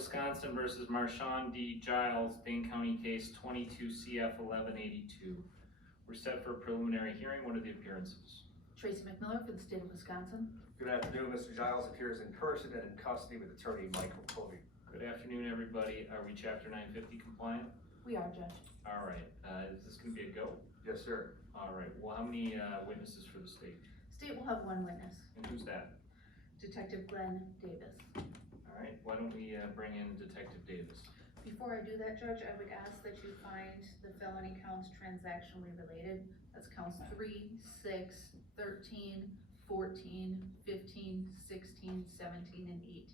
Wisconsin versus Marshawn D. Giles, Dane County case 22 CF 1182. We're set for a preliminary hearing. What are the appearances? Tracy McMiller for the state of Wisconsin. Good afternoon. Mr. Giles appears in person and in custody with attorney Michael Covey. Good afternoon, everybody. Are we Chapter 950 compliant? We are, Judge. All right. Is this going to be a go? Yes, sir. All right. Well, how many witnesses for the state? State will have one witness, And who's that? Detective Glenn Davis. All right. Why don't we bring in Detective Davis? Before I do that, Judge, I would ask that you find the felony counts transactionally related. That's counts 3, 6, 13, 14, 15, 16, 17, and 18.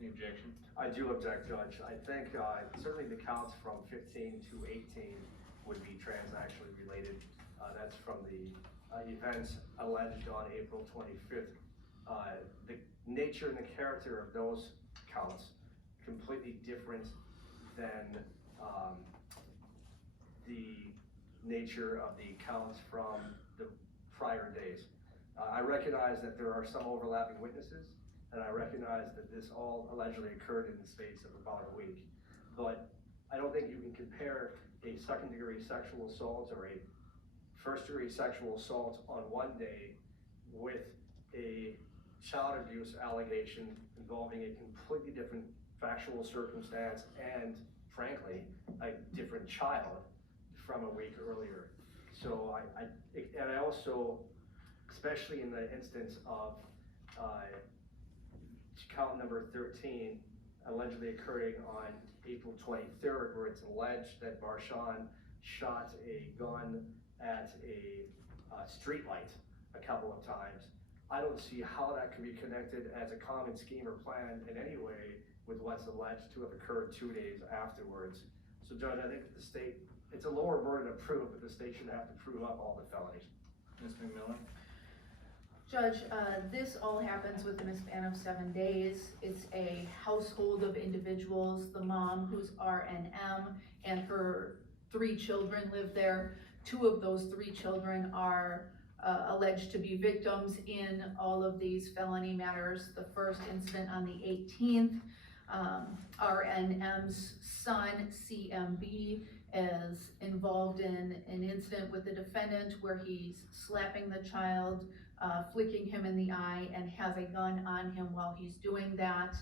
Any objection? I do object, Judge. I think certainly the counts from 15 to 18 would be transactionally related. That's from the events alleged on April 25th. The nature and the character of those counts completely different than the nature of the counts from the prior days. I recognize that there are some overlapping witnesses, and I recognize that this all allegedly occurred in the space of about a week. But I don't think you can compare a second-degree sexual assault or a first-degree sexual assault on one day with a child abuse allegation involving a completely different factual circumstance and, frankly, a different child from a week earlier. So I also, especially in the instance of count number 13, allegedly occurring on April 23rd, where it's alleged that Marshawn shot a gun at a street light a couple of times. I don't see how that can be connected as a common scheme or plan in any way with what's alleged to have occurred 2 days afterwards. So, Judge, I think that the state, it's a lower burden of proof, but the state should have to prove up all the felonies. Ms. McMillan? Judge, this all happens within a span of 7 days. It's a household of individuals. The mom, who's RNM, and her 3 children live there. 2 of those 3 children are alleged to be victims in all of these felony matters. The first incident on the 18th, RNM's son, CMB, is involved in an incident with the defendant where he's slapping the child, flicking him in the eye, and has a gun on him while he's doing that.